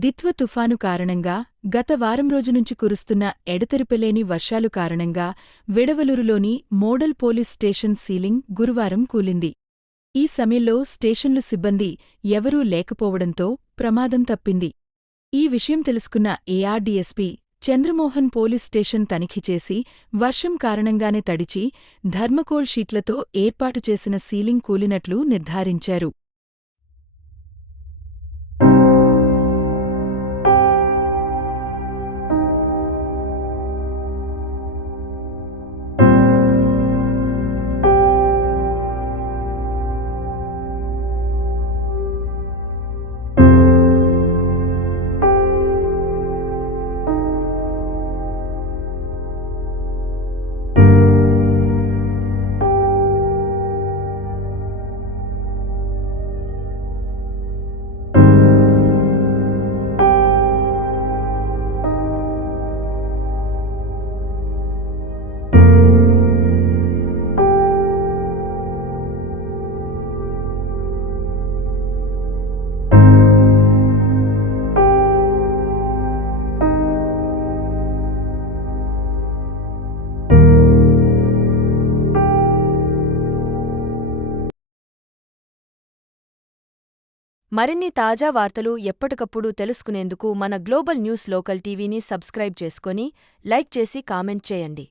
దిత్వ తుఫాను కారణంగా గత వారం రోజు నుంచి కురుస్తున్న ఎడతెరిపెలేని వర్షాలు కారణంగా విడవలూరులోని మోడల్ పోలీస్ స్టేషన్ సీలింగ్ గురువారం కూలింది. ఈ సమయంలో స్టేషన్లు సిబ్బంది ఎవరూ లేకపోవడంతో ప్రమాదం తప్పింది. ఈ విషయం తెలుసుకున్న ఏఆర్డీఎస్పీ చంద్రమోహన్ పోలీస్ స్టేషన్ తనిఖీ చేసి వర్షం కారణంగానే తడిచి ధర్మకోల్ షీట్లతో ఏర్పాటు చేసిన సీలింగ్ కూలినట్లు నిర్ధారించారు. మరిన్ని తాజా వార్తలు ఎప్పటికప్పుడు తెలుసుకునేందుకు మన గ్లోబల్ న్యూస్ లోకల్ టీవీని సబ్స్క్రైబ్ చేసుకొని లైక్ చేసి కామెంట్ చేయండి.